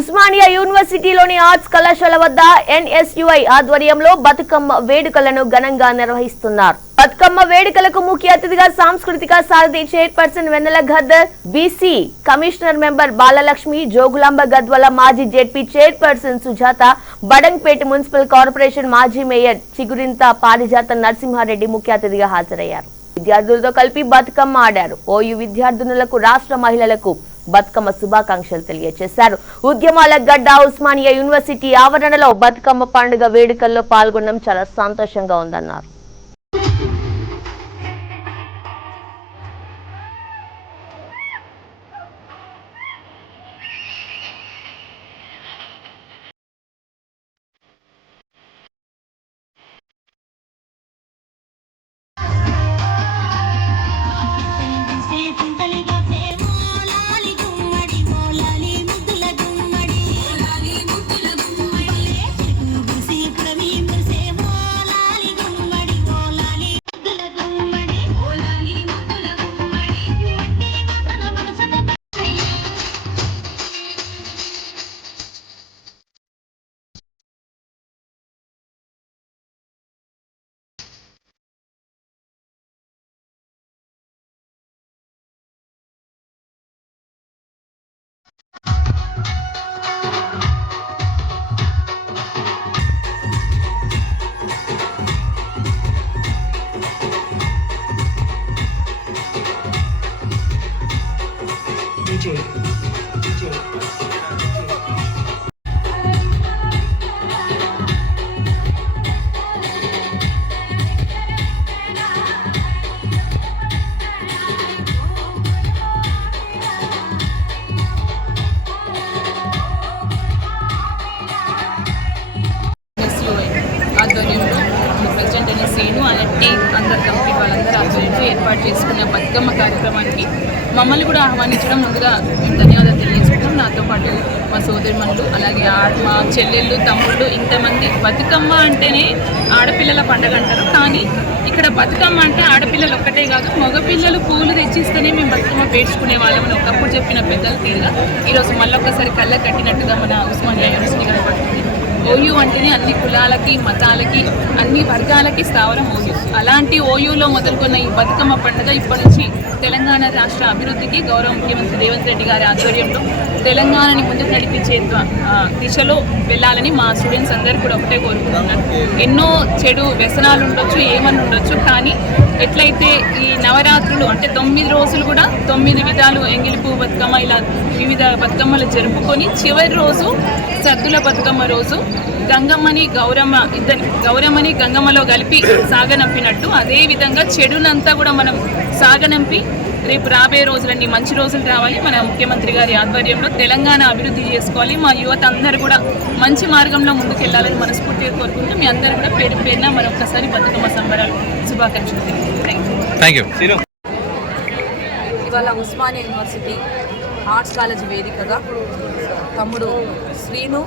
Osmania యూనివర్సిటీలోని arts కళాశాల వద్ద NSUI ఆధ్వర్యంలో బతుకమ్మ వేడుకలను ఘనంగా నిర్వహిస్తున్నారు. బతుకమ్మ వేడుకలకు ముఖ్య అతిథిగా సాంస్కృతిక సారథి chairperson Vennela Gaddar BC commissioner member Balalakshmi Jogulamba Gadwal మాజీ ZP chairperson Sujatha Badangpet municipal corporation మాజీ మేయర్ చిగురింత పారిజాత నరసింహారెడ్డి ముఖ్య అతిథిగా హాజరయ్యారు. విద్యార్థులతో కలిపి బతుకమ్మ ఆడారు. ఓయు విద్యార్థినులకు రాష్ట్ర మహిళలకు బతుకమ్మ శుభాకాంక్షలు తెలియజేశారు ఉద్యమాల గడ్డ ఉస్మానియా యూనివర్సిటీ ఆవరణలో బతుకమ్మ పండుగ వేడుకల్లో పాల్గొనడం చాలా సంతోషంగా ఉందన్నారు. 你 బతుకమ్మ కార్యక్రమానికి మమ్మల్ని కూడా ఆహ్వానించడం ముందుగా మేము ధన్యవాదాలు తెలియజేసుకుంటాం నాతో పాటు మా సోదరిమణులు అలాగే ఆత్మ మా చెల్లెళ్ళు తమ్ముళ్ళు ఇంతమంది బతుకమ్మ అంటేనే ఆడపిల్లల పండగ అంటారు. కానీ ఇక్కడ బతుకమ్మ అంటే ఆడపిల్లలు ఒక్కటే కాదు మగపిల్లలు పూలు తెచ్చిస్తేనే మేము బతుకమ్మ పేర్చుకునే వాళ్ళమని ఒకప్పుడు చెప్పిన పెద్దలు తీరుగా ఈరోజు మళ్ళీ మళ్ళొక్కసారి కళ్ళ కట్టినట్టుగా మన ఉస్మానియా యూనివర్సిటీ కనబడుతుంది ఓయూ అంటేనే అన్ని కులాలకి మతాలకి అన్ని వర్గాలకి స్థావరం ఓయూ. అలాంటి ఓయూలో మొదలుకున్న ఈ బతుకమ్మ పండుగ ఇప్పటి నుంచి తెలంగాణ రాష్ట్ర అభివృద్ధికి గౌరవ ముఖ్యమంత్రి రేవంత్ రెడ్డి గారి ఆధ్వర్యంలో తెలంగాణని ముందుకు నడిపించే దిశలో వెళ్ళాలని మా స్టూడెంట్స్ అందరూ కూడా ఒకటే కోరుకుంటున్నాను ఎన్నో చెడు వ్యసనాలు ఉండొచ్చు ఏమని ఉండొచ్చు కానీ ఎట్లయితే ఈ నవరాత్రులు అంటే తొమ్మిది రోజులు కూడా తొమ్మిది విధాలు ఎంగిలిపు బతుకమ్మ ఇలా వివిధ బతుకమ్మలు జరుపుకొని చివరి రోజు సద్దుల బతుకమ్మ రోజు గంగమ్మని గౌరమ్మ ఇద్దరి గౌరమ్మని గంగమ్మలో కలిపి సాగనంపినట్టు. అదే విధంగా చెడునంతా కూడా మనం సాగనంపి రేపు రాబోయే రోజులన్నీ మంచి రోజులు రావాలి. మన ముఖ్యమంత్రి గారి ఆధ్వర్యంలో తెలంగాణ అభివృద్ధి చేసుకోవాలి. మా యువత అందరూ కూడా మంచి మార్గంలో ముందుకు వెళ్ళాలని మనస్ఫూర్తిగా కోరుకుంటూ మీ అందరూ కూడా పేరు పేరున మరొకసారి బతుకమ్మ సంబరాలు శుభాకాంక్షలు తెలియజేస్తాను థ్యాంక్ యూ థ్యాంక్ యూ ఇవాళ ఉస్మానియా యూనివర్సిటీ ఆర్ట్స్ కాలేజ్ వేదికగా తమ్ముడు శ్రీను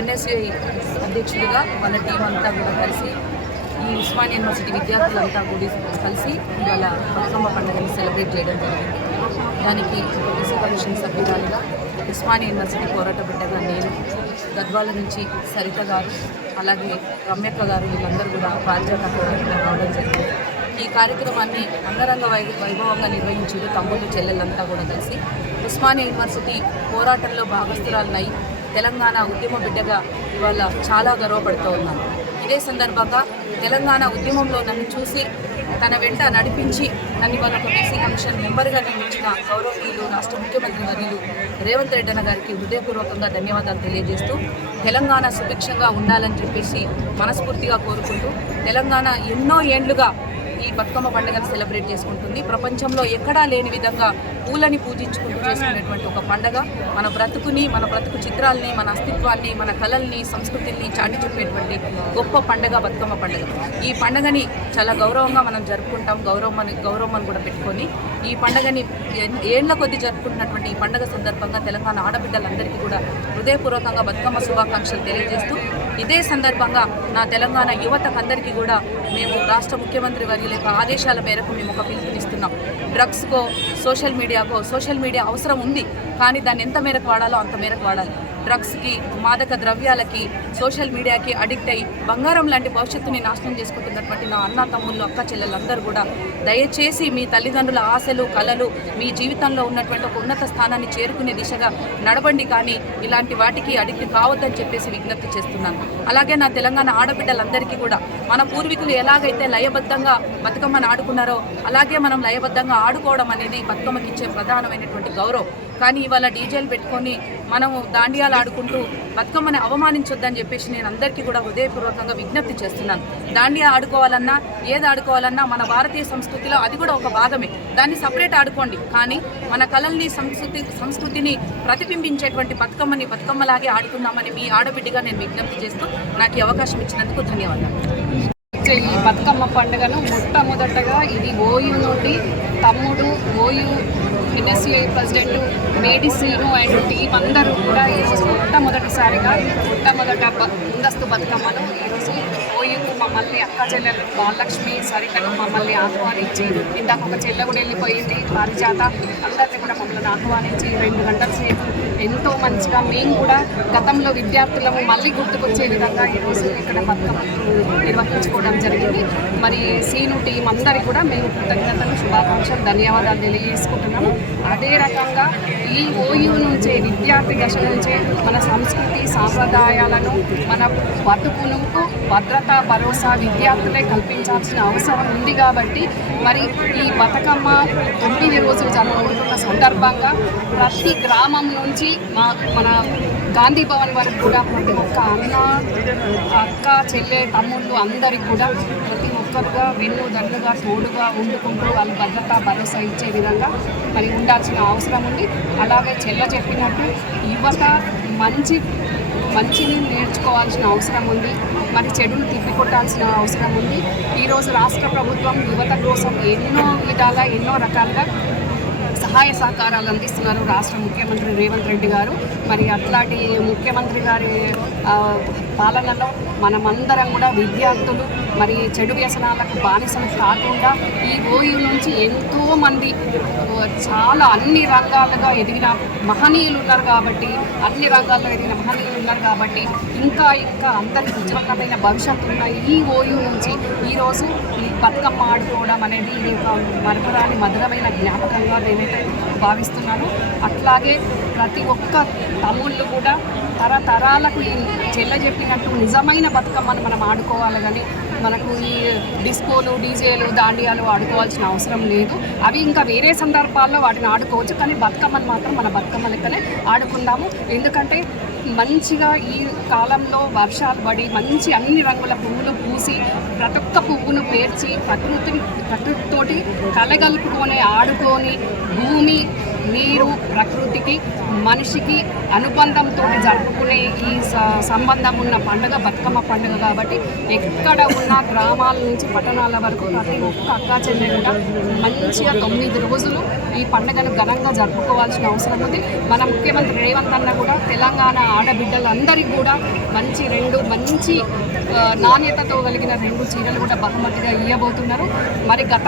ఎన్ఎస్ఏ అధ్యక్షుడిగా వాళ్ళ టీం అంతా కూడా కలిసి ఈ ఉస్మానియా యూనివర్సిటీ విద్యార్థులంతా కూడా కలిసి ఇవాళ బతుకమ్మ పండుగని సెలబ్రేట్ చేయడం జరిగింది. దానికి ఎస్సీ కమిషన్ సభ్యురాలుగా ఉస్మానియా యూనివర్సిటీ పోరాట బిడ్డగా నేను గద్వాల నుంచి సరిత గారు అలాగే రమ్యక్క గారు వీళ్ళందరూ కూడా పారిజాత రావడం జరిగింది. ఈ కార్యక్రమాన్ని అంగరంగ వై వైభవంగా నిర్వహించారు తమ్ముళ్ళు చెల్లెళ్ళంతా కూడా కలిసి ఉస్మానియా యూనివర్సిటీ పోరాటంలో భాగస్థురాలనై తెలంగాణ ఉద్యమ బిడ్డగా ఇవాళ చాలా గర్వపడుతూ ఉన్నాను ఇదే సందర్భంగా తెలంగాణ ఉద్యమంలో నన్ను చూసి తన వెంట నడిపించి నన్ను ఇవాళ ఒక బీసీ కమిషన్ మెంబర్గా నియమించిన గౌరవనీయులు రాష్ట్ర ముఖ్యమంత్రి వర్యులు రేవంత్ రెడ్డి అన్న గారికి హృదయపూర్వకంగా ధన్యవాదాలు తెలియజేస్తూ తెలంగాణ సుభిక్షంగా ఉండాలని చెప్పేసి మనస్ఫూర్తిగా కోరుకుంటూ తెలంగాణ ఎన్నో ఏండ్లుగా ఈ బతుకమ్మ పండుగను సెలబ్రేట్ చేసుకుంటుంది. ప్రపంచంలో ఎక్కడా లేని విధంగా పూలని పూజించుకుంటూ చేసుకునేటువంటి ఒక పండగ. మన బ్రతుకుని మన బ్రతుకు చిత్రాల్ని మన అస్తిత్వాన్ని మన కళల్ని సంస్కృతిని చాటి చెప్పేటువంటి గొప్ప పండగ బతుకమ్మ పండుగ. ఈ పండగని చాలా గౌరవంగా మనం జరుపుకుంటాం. గౌరవం గౌరవం కూడా పెట్టుకొని ఈ పండగని ఎన్- ఏళ్ళ కొద్ది జరుపుకుంటున్నటువంటి ఈ పండగ సందర్భంగా తెలంగాణ ఆడబిడ్డలందరికీ కూడా హృదయపూర్వకంగా బతుకమ్మ శుభాకాంక్షలు తెలియజేస్తూ ఇదే సందర్భంగా నా తెలంగాణ యువతకు అందరికీ కూడా మేము రాష్ట్ర ముఖ్యమంత్రి వారి యొక్క ఆదేశాల మేరకు మేము ఒక పిలుపునిస్తున్నాం. డ్రగ్స్కో సోషల్ మీడియాకో సోషల్ మీడియా అవసరం ఉంది కానీ దాన్ని ఎంత మేరకు వాడాలో అంత మేరకు వాడాలి. డ్రగ్స్కి మాదక ద్రవ్యాలకి సోషల్ మీడియాకి అడిక్ట్ అయ్యి బంగారం లాంటి భవిష్యత్తుని నాశనం చేసుకుంటున్నటువంటి నా అన్న తమ్ముళ్ళు అక్క చెల్లెలందరూ కూడా దయచేసి మీ తల్లిదండ్రుల ఆశలు కళలు మీ జీవితంలో ఉన్నటువంటి ఒక ఉన్నత స్థానాన్ని చేరుకునే దిశగా నడవండి కానీ ఇలాంటి వాటికి అడిక్ట్ కావద్దని చెప్పేసి విజ్ఞప్తి చేస్తున్నాను. అలాగే నా తెలంగాణ ఆడబిడ్డలందరికీ కూడా మన పూర్వీకులు ఎలాగైతే లయబద్ధంగా బతుకమ్మను ఆడుకున్నారో అలాగే మనం లయబద్ధంగా ఆడుకోవడం అనేది బతుకమ్మకి ఇచ్చే ప్రధానమైనటువంటి గౌరవం. కానీ ఇవాళ డీజేలు పెట్టుకొని మనము దాండియాలు ఆడుకుంటూ బతుకమ్మని అవమానించొద్దని చెప్పేసి నేను అందరికీ కూడా హృదయపూర్వకంగా విజ్ఞప్తి చేస్తున్నాను. దాండియా ఆడుకోవాలన్నా ఏది ఆడుకోవాలన్నా మన భారతీయ సంస్కృతిలో అది కూడా ఒక భాగమే. దాన్ని సపరేట్ ఆడుకోండి. కానీ మన కళల్ని సంస్కృతి సంస్కృతిని ప్రతిబింబించేటువంటి బతుకమ్మని బతుకమ్మలాగే ఆడుకుందామని మీ ఆడబిడ్డగా నేను విజ్ఞప్తి చేస్తూ నాకు ఈ అవకాశం ఇచ్చినందుకు ధన్యవాదాలు. ఈ బతుకమ్మ పండుగను మొట్టమొదటగా ఇది ఓయు నుండి తమ్ముడు ఓయు ఎన్ఎస్యుఐ ప్రెసిడెంట్ మేడి శ్రీను అండ్ టీం అందరూ కూడా ఈరోజు మొట్టమొదటిసారిగా మొట్టమొదట ముందస్తు బతుకమ్మను ఈరోజు మమ్మల్ని అక్క చెల్లెలు బాలలక్ష్మి సరికను మమ్మల్ని ఆహ్వానించి ఇందాక ఒక చెల్లె కూడా వెళ్ళిపోయింది పారిజాత అందరినీ కూడా మమ్మల్ని ఆహ్వానించి రెండు గంటల సేపు ఎంతో మంచిగా మేము కూడా గతంలో విద్యార్థులము మళ్ళీ గుర్తుకొచ్చే విధంగా ఈరోజు ఇక్కడ బతుకమ్మను నిర్వహించుకోవడం జరిగింది. మరి సీను టీం అందరికీ కూడా మేము కృతజ్ఞతలు శుభాకాంక్షలు ధన్యవాదాలు తెలియజేసుకుంటున్నాము. అదే రకంగా ఈ ఓయూ నుంచే విద్యార్థి దశ నుంచే మన సంస్కృతి సాంప్రదాయాలను మన బతుకును భద్రత భరోసా విద్యార్థులే కల్పించాల్సిన అవసరం ఉంది కాబట్టి మరి ఈ బతుకమ్మ తొమ్మిది రోజులు జరగబోతున్న సందర్భంగా ప్రతి గ్రామం నుంచి మా మన గాంధీ భవన్ వరకు కూడా ప్రతి ఒక్క అన్న అక్క చెల్లె తమ్ముళ్ళు అందరికి కూడా ప్రతి వెన్ను దండుగా తోడుగా ఉండుకుంటూ వాళ్ళు భద్రత భరోసా ఇచ్చే విధంగా మరి ఉండాల్సిన అవసరం ఉంది. అలాగే చెల్ల చెప్పినట్టు యువత మంచి మంచిని నేర్చుకోవాల్సిన అవసరం ఉంది. మరి చెడును తిప్పికొట్టాల్సిన అవసరం ఉంది. ఈరోజు రాష్ట్ర ప్రభుత్వం యువత కోసం ఎన్నో విధాల ఎన్నో రకాలుగా సహాయ సహకారాలు అందిస్తున్నారు రాష్ట్ర ముఖ్యమంత్రి రేవంత్ రెడ్డి గారు. మరి అట్లాంటి ముఖ్యమంత్రి గారి పాలనలో మనమందరం కూడా విద్యార్థులు మరి చెడు వ్యసనాలకు బానిసలు కాకుండా ఈ ఓయూ నుంచి ఎంతోమంది చాలా అన్ని రంగాలుగా ఎదిగిన మహనీయులు ఉన్నారు కాబట్టి అన్ని రంగాల్లో ఎదిగిన మహనీయులు ఉన్నారు కాబట్టి ఇంకా ఇంకా అందరికి ఉజ్వలమైన భవిష్యత్తు ఉన్న ఈ ఓయూ నుంచి ఈరోజు ఈ బతుకమ్మ ఆడుకోవడం అనేది ఇది ఒక మరపురాని మధురమైన జ్ఞాపకంగా నేనైతే భావిస్తున్నాను. అట్లాగే ప్రతి ఒక్క తమ్ముళ్ళు కూడా తరతరాలకు ఈ చెల్ల చెప్పినట్టు నిజమైన బతుకమ్మను మనం ఆడుకోవాలి కానీ మనకు ఈ డిస్కోలు డీజేలు దాండియాలు ఆడుకోవాల్సిన అవసరం లేదు. అవి ఇంకా వేరే సందర్భాల్లో వాటిని ఆడుకోవచ్చు కానీ బతుకమ్మను మాత్రం మన బతుకమ్మ లెక్కనే ఆడుకుందాము. ఎందుకంటే మంచిగా ఈ కాలంలో వర్షాలు పడి మంచి అన్ని రంగుల పువ్వులు పూసి ప్రతి ఒక్క పువ్వును పేర్చి ప్రకృతిని ప్రకృతితోటి కలగలుపుకొని ఆడుకొని భూమి నీరు ప్రకృతికి మనిషికి అనుబంధంతో జరుపుకునే ఈ స- సంబంధం ఉన్న పండుగ బతుకమ్మ పండుగ కాబట్టి ఎక్కడ ఉన్న గ్రామాల నుంచి పట్టణాల వరకు ప్రతి ఒక్క అక్క చెల్లె మంచిగా తొమ్మిది రోజులు ఈ పండుగను ఘనంగా జరుపుకోవాల్సిన అవసరం ఉంది. మన ముఖ్యమంత్రి రేవంత్ అన్న కూడా తెలంగాణ ఆడబిడ్డలందరికీ కూడా మంచి రెండు మంచి నాణ్యతతో కలిగిన రెండు చీరలు కూడా బహుమతిగా ఇవ్వబోతున్నారు మరి గత